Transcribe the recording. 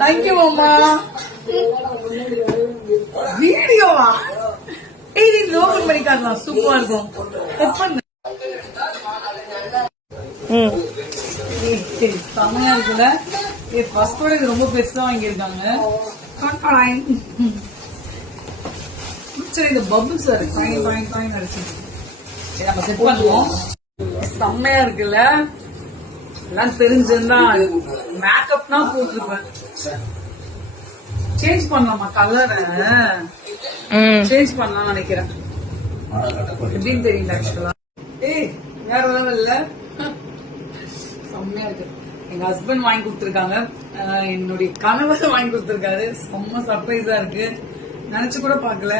Thank you மாமா. வீடியோவா? இது ஓபன் பண்ணி காட்டலாம், சூப்பரா இருக்கும். செம்மையா இருக்குல்ல? ஃபர்ஸ்ட் கூட இது ரொம்ப பெருசா வாங்கியிருக்காங்க. இந்த பபுள்ஸ் அடிச்சு நம்ம செட் பண்ணுவோம். செம்மையா இருக்குல்ல? எல்லாம் தெரிஞ்சிருந்தா மேக்கப்னா போட்டிருப்பேன். சேஞ்ச் பண்ணலாமா கலரை? சேஞ்ச் பண்ணலாம் நினைக்கிறேன். எப்படின்னு தெரியல ஆக்சுவலா. வேற லெவல் இல்ல? செம்மையா இருக்கு. எங்க ஹஸ்பண்ட் வாங்கி கொடுத்துருக்காங்க, என்னுடைய கணவர் வாங்கி கொடுத்துருக்காரு. செம்ம சர்ப்ரைஸா இருக்கு, நினைச்சு கூட பாக்கல.